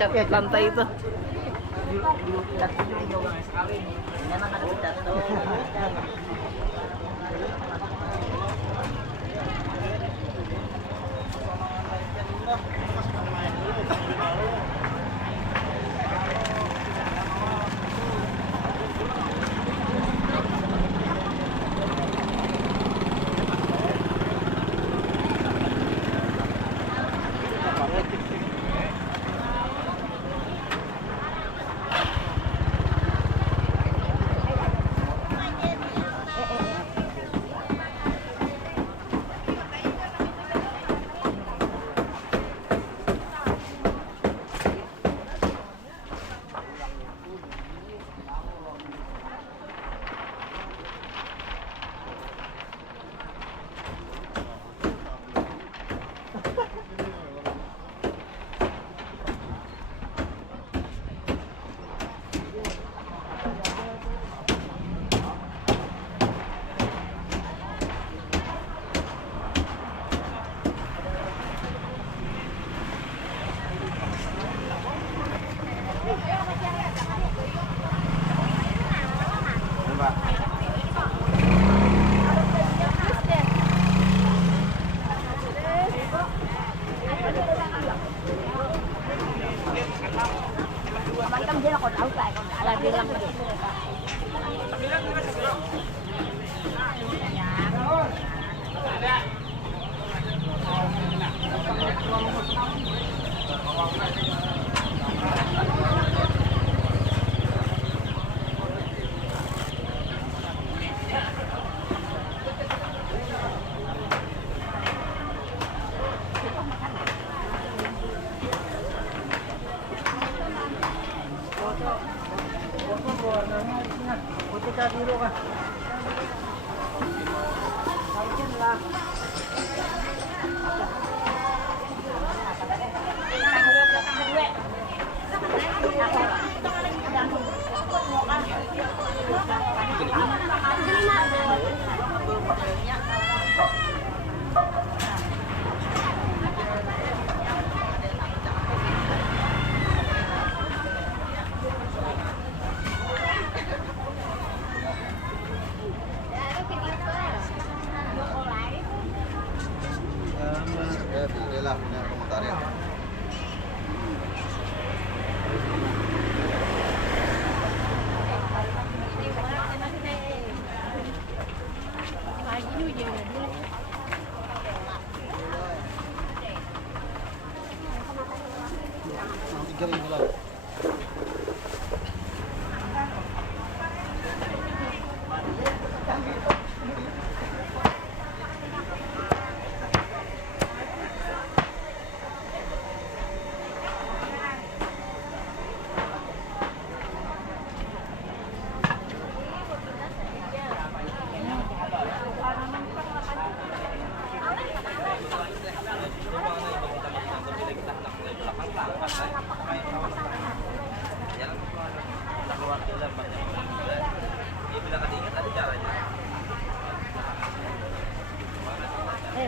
cat lantai itu. Inilah punya komentarnya.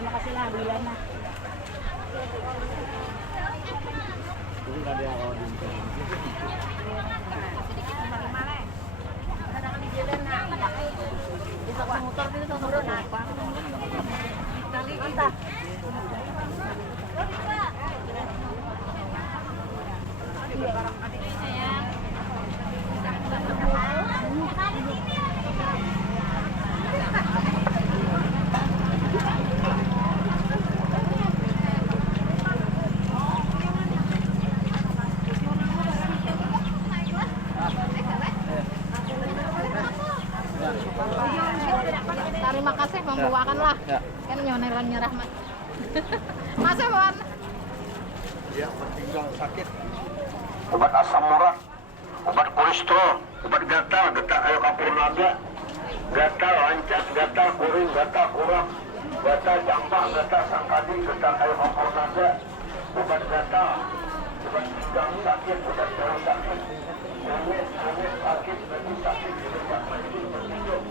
Makasih lah, bulan lah. Ini nggak ada yang ordin. Sedikit lima lah. Kadang di jalan nak, bisa motor itu sama apa? Tali kita. Terima kasih membawakan lah. Kan nyonelannya Rahmat. Masih Wan. Ya, pinggang sakit. Obat asam urat, obat kolesterol, obat gatal, ayo kapur naga, gatal lancat, gatal kuring, gatal kurang, gatal campak, gatal sangkadi, gatal ayo kapur naga, obat gatal, obat pinggang sakit, obat perut sakit, kulit sakit, bagi sakit, obat mandi, berminyak.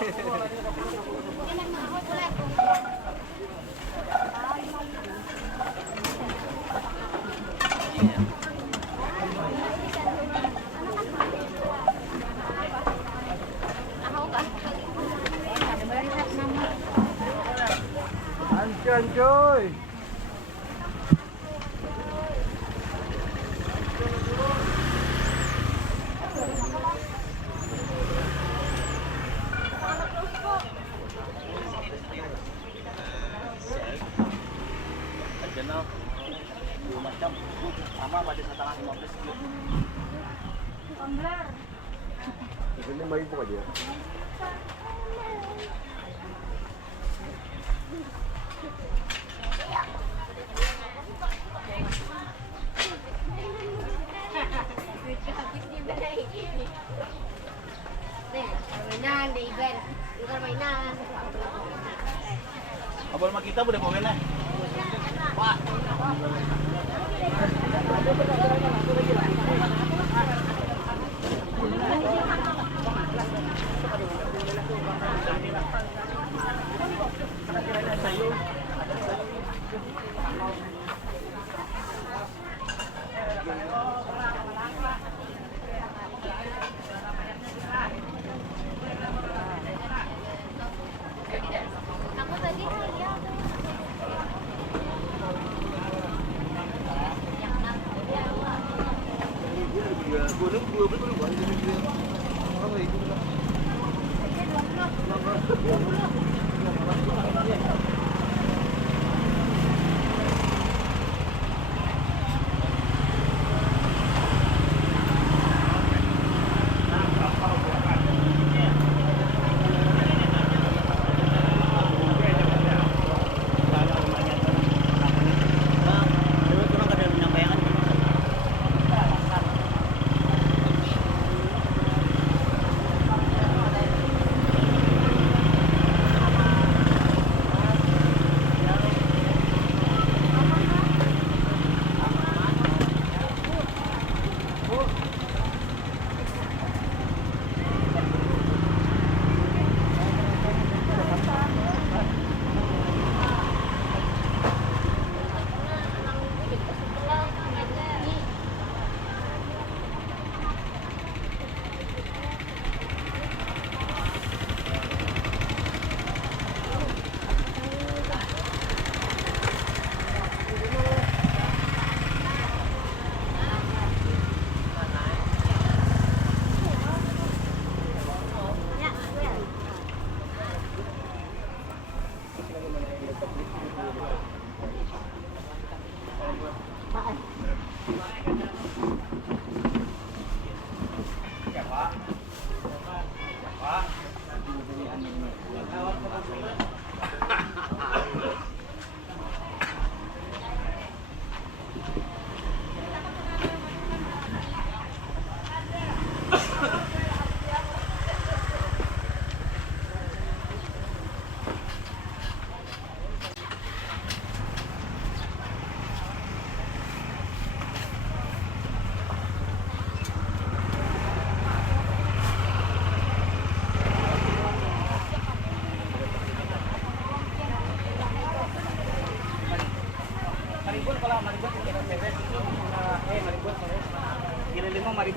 Ancan coy. Channel 2 jam sama pada setengah 15 kilo. Ini main buka dia. Mainan di event, bukan mainan. Abang rumah kita udah mau mana? Wah. Aku tadi lihat Gunung 12 orang itu.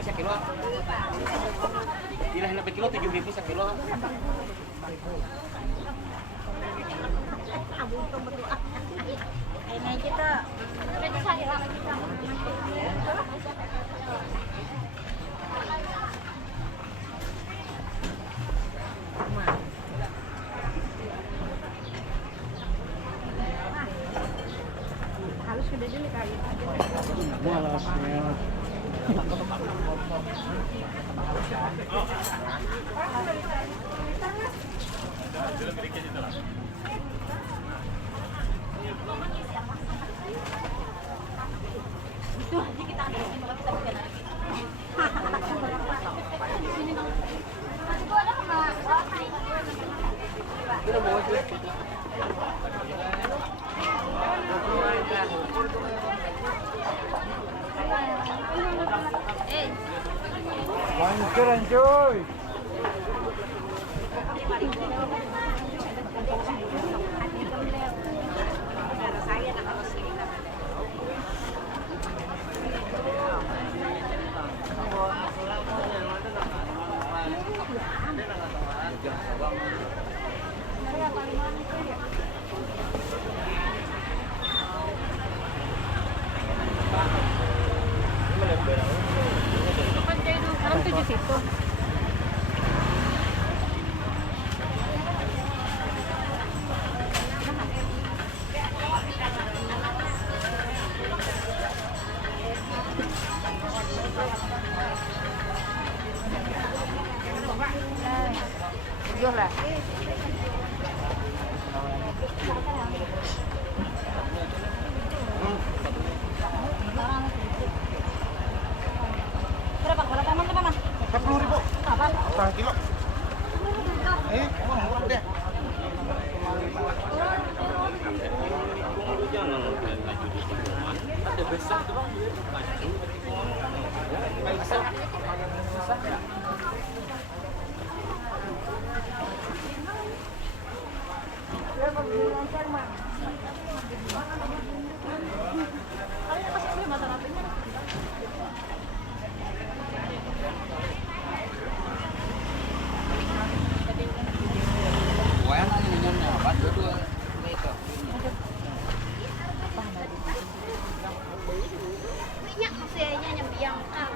sekilo. Gila hendak kilo 7.000 sekilo. Ini kita udah dicari lama kita. Halus gede dulu kali. Malasnya. Itu aja kita ambil ini maka kita bikin lagi. Sini dong. Itu ada sama Kita mau sih. Lancaran coy. Sekarang 7 situ. Tujuh lah. Berapa teman-teman? 40.000. Apa? Setengah kilo. Murah deh. Minyak usianya nyembiang kan.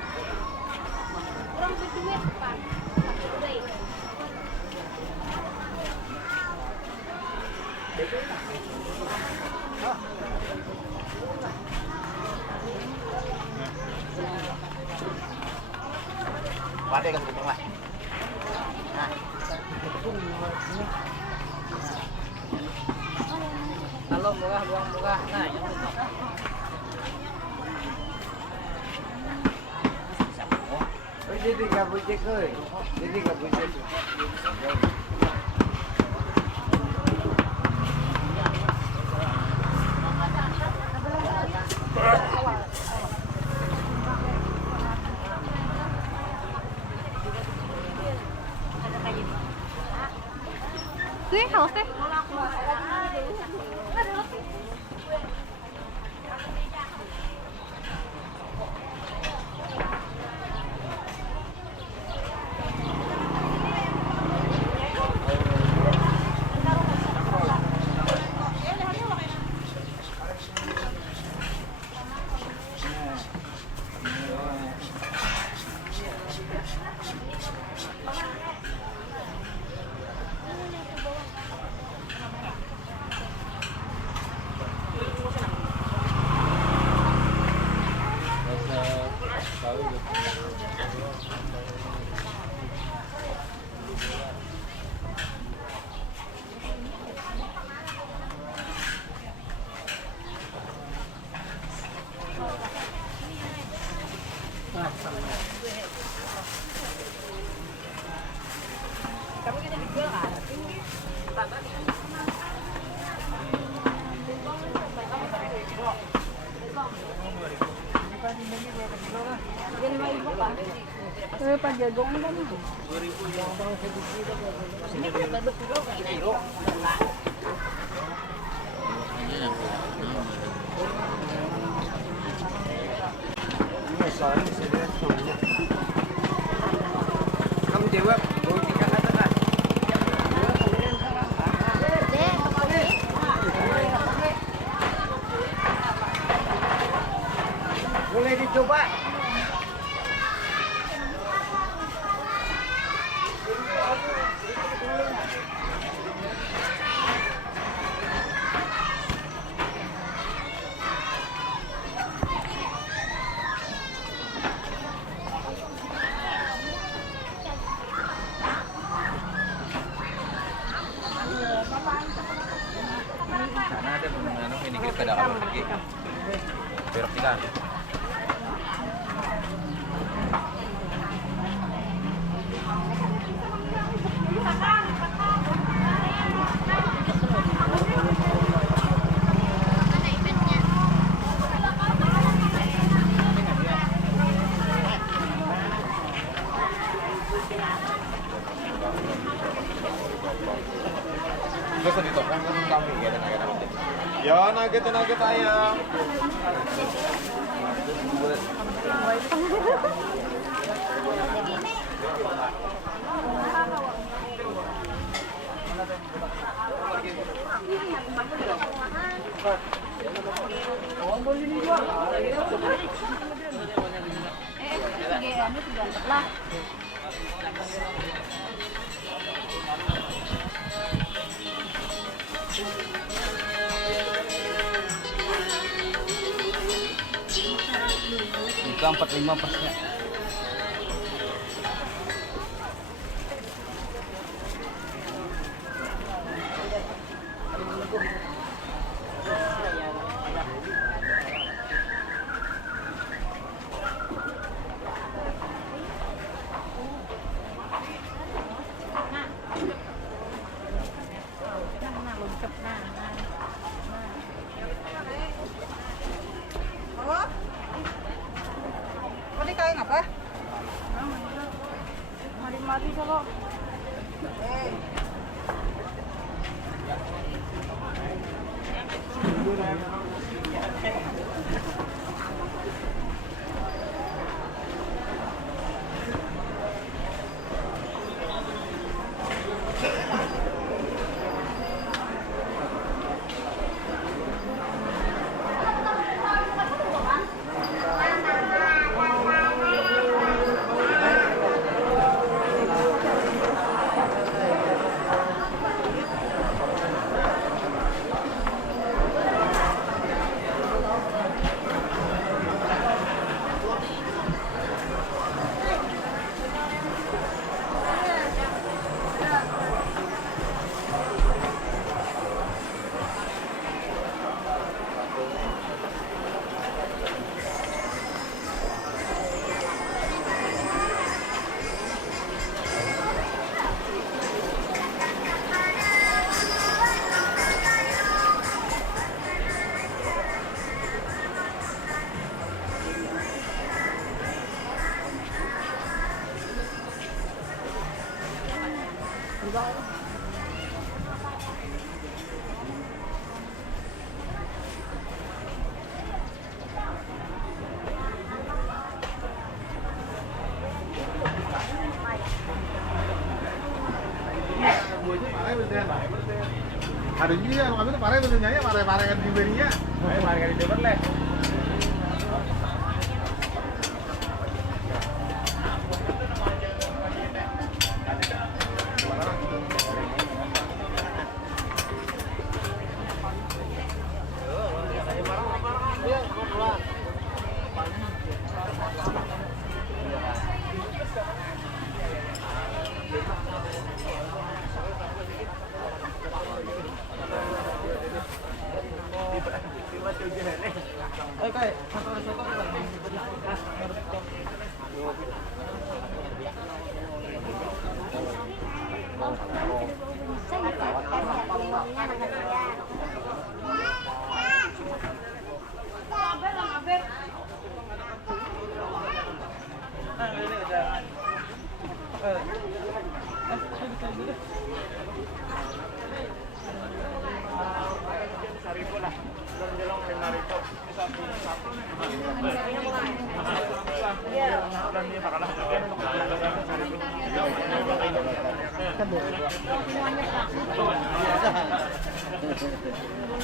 Kurang berduit pak. Duit. Pakai kan gitu lah. Nah, Kalau murah, buang murah. Nah, yang itu. Jadi nggak bucek oi. Jadi nggak bucek. Tuh, haus teh. Pak Jagong kan itu. Ini kan baru kilo kilo. Kamu jawab, mau tingkat atas lah. Boleh dicoba. sana ada pemenang ini kita ada kabar lagi. Berok kita. Mana eventnya? Biasa di toko kan kami ya nugget. Ya nugget ayam. Anu sudah lah. Buka 45 persnya. Mati kalau. Ada juga yang kami tuh parah bener nyanyi parah kan di berinya. Parah kan di depan leh.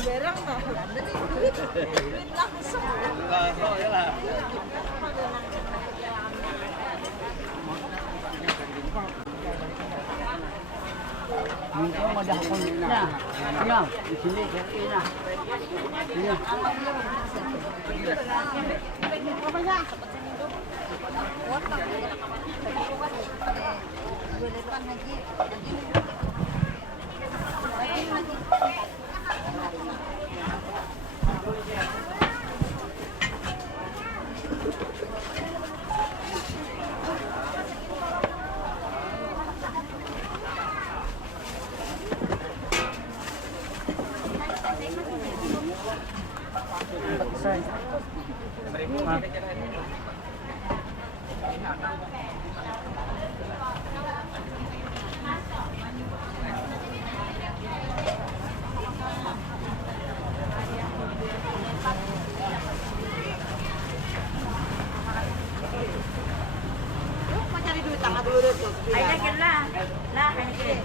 Berang mah, duit lah semua. Minta ada akun nah. Siang di sini nah. Ini. Apa ya? Mau cari duit tangga dulu tuh. Ayo kan lah. Lah, ayo kan.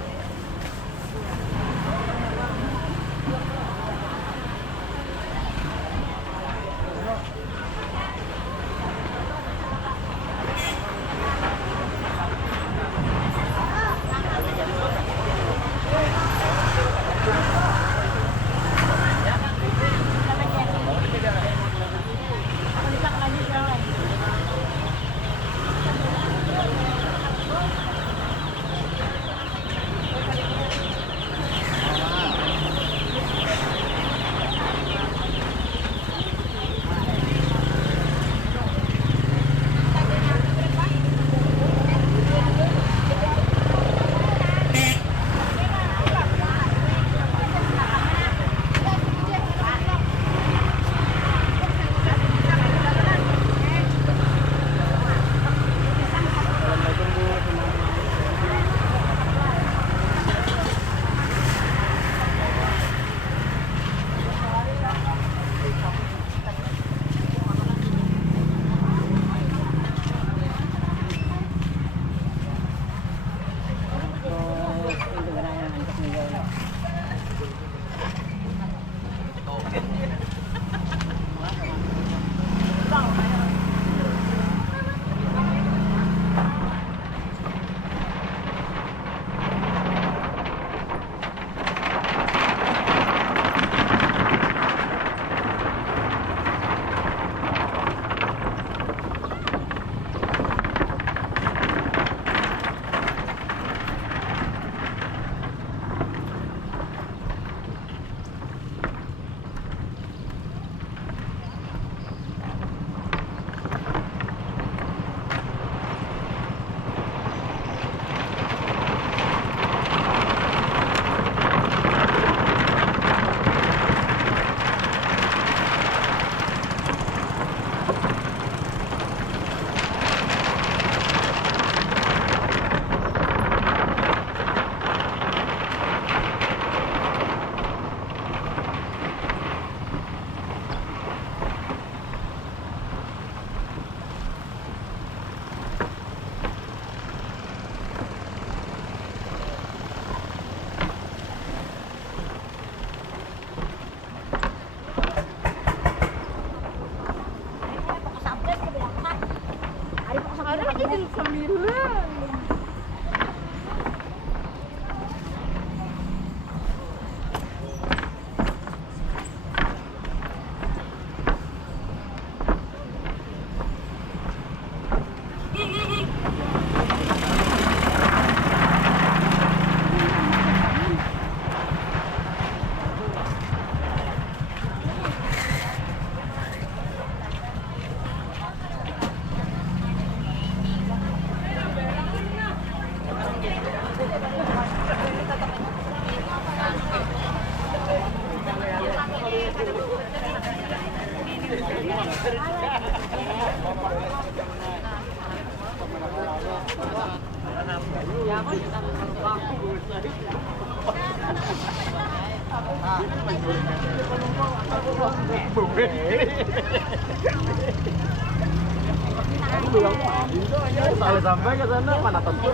Kalau sampai ke sana mana tentu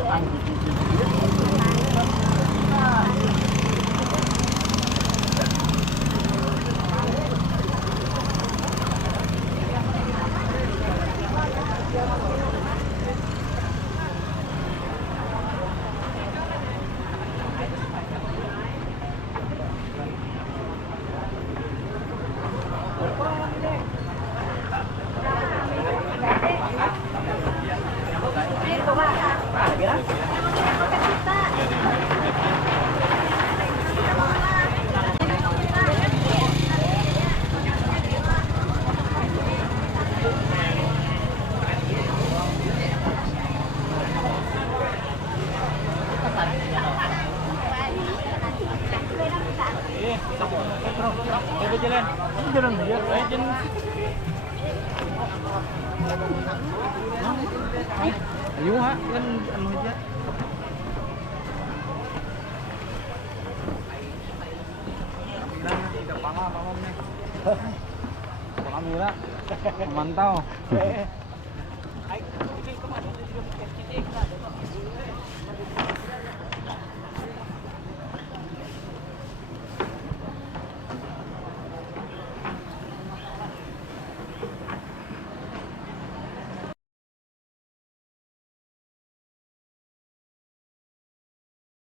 Ayo ha, kan anu aja. Tama, mamam na. Kamera. Memantau.